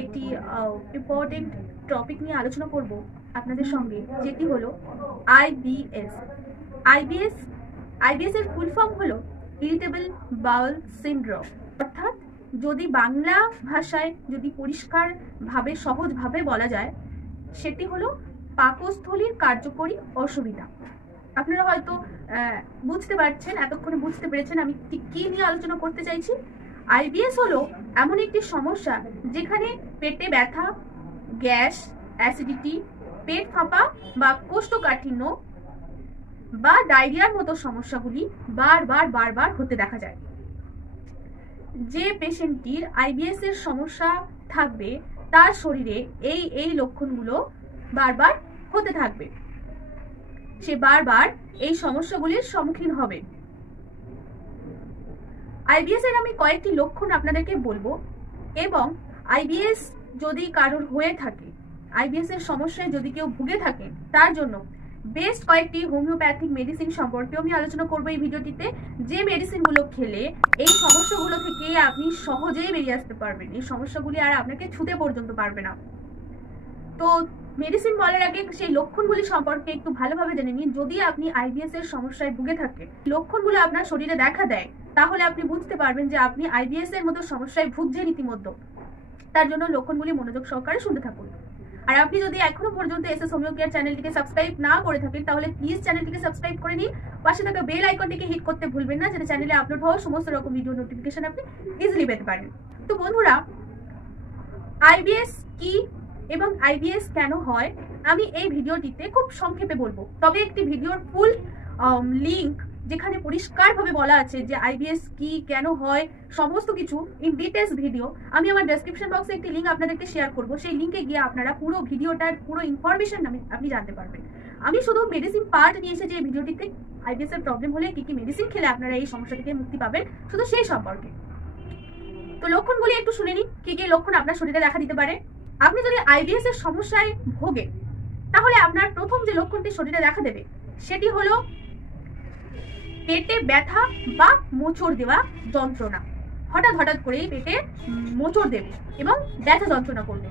একটি important topic নিয়ে আলোচনা করব আপনাদের সঙ্গে, যেটি হলো আইবিএস। আইবিএস এর ফুল ফর্ম হলো ইরিটেবল বাউল সিনড্রোম, অর্থাৎ যদি বাংলা ভাষায় যদি পরিষ্কারভাবে সহজভাবে বলা যায় সেটি হলো পাকস্থলীর কার্যকরী অসুবিধা। আপনারা হয়তো বুঝতে পারছেন, এতক্ষণে বুঝতে পেরেছেন আমি কি নিয়ে আলোচনা করতে চাইছি। আইবিএস হলো এমন একটি সমস্যা যেখানে পেটে ব্যথা, গ্যাস, অ্যাসিডিটি, পেট ফাঁপা বা কোষ্ঠকাঠিন্য বা ডায়রিয়ার মতো সমস্যাগুলি বারবার হতে দেখা যায়। যে পেশেন্টটির আইবিএস এর সমস্যা থাকবে তার শরীরে এই লক্ষণগুলো বারবার হতে থাকবে, সে বারবার এই সমস্যাগুলির সম্মুখীন হবে। আইবিএস এর আমি কয়েকটি লক্ষণ আপনাদেরকে বলবো, এবং আইবিএস যদি কারোর হয়ে থাকে, আইবিএস এর সমস্যায় যদি কেউ ভুগে থাকে, তার জন্য বেস্ট কয়েকটি হোমিওপ্যাথিক মেডিসিন সম্পর্কেও আমি আলোচনা করবো এই ভিডিওটিতে। যে মেডিসিনগুলো খেলে এই সমস্যাগুলো থেকে আপনি সহজেই বেরিয়ে আসতে পারবেন, এই সমস্যাগুলি আর আপনাকে ছুঁতে পর্যন্ত পারবে না। তো মেডিসিন বলার আগে সেই লক্ষণগুলি সম্পর্কে একটু ভালোভাবে জেনে নিন। যদি আপনি আইবিএস এর সমস্যায় ভুগে থাকে, লক্ষণগুলো আপনার শরীরে দেখা দেয়, তাহলে আপনি বুঝতে পারবেন যে আপনি আইবিএস এর মতো সমস্যায় ভুগছেন ইতিমধ্যে। তার জন্য লক্ষণগুলি মনোযোগ সহকারে শুনতে থাকুন। আর আপনি যদি এখনো পর্যন্ত এসএস হোমিও কেয়ার চ্যানেলটিকে সাবস্ক্রাইব না করে থাকেন, তাহলে প্লিজ চ্যানেলটিকে সাবস্ক্রাইব করে নিন। পাশে থাকা বেল আইকনটিকে হিট করতে ভুলবেন না, যাতে চ্যানেলে আপলোড হওয়া সমস্ত রকম ভিডিও নোটিফিকেশন আপনি ইজিলি পেতে পারেন। তো বন্ধুরা, আইবিএস কি এবং আইবিএস কেন হয় আমি এই ভিডিওটিতে খুব সংক্ষেপে বলবো। তবে একটি ভিডিওর ফুল লিংক যেখানে পরিষ্কারভাবে বলা আছে যে আইবিএস কি, কেন হয়, সমস্ত কিছু ইন ডিটেলস ভিডিও আমি আমার ডেসক্রিপশন বক্সে একটি লিঙ্ক আপনাদেরকে শেয়ার করব। সেই লিঙ্কে গিয়ে আপনারা পুরো ভিডিওটার পুরো ইনফরমেশন আপনি জানতে পারবেন। আমি শুধু মেডিসিন পার্ট নিয়ে এসেছি এই ভিডিওটিতে, আইবিএস এর প্রবলেম হলে কি মেডিসিন খেলে আপনারা এই সমস্যা থেকে মুক্তি পাবেন, শুধু সেই সম্পর্কে। তো লক্ষণগুলি একটু শুনে নিন, কি লক্ষণ আপনার শরীরে দেখা দিতে পারে। আপনি যদি আইবিএস এর সমস্যায় ভোগেন, তাহলে আপনার প্রথম যে লক্ষণটি শরীরে দেখা দেবে সেটি হলো পেটে ব্যথা বা মোচড় দেওয়া যন্ত্রণা। হঠাৎ করেই পেটে মোচড় দেবে এবং ব্যথা যন্ত্রণা করবে।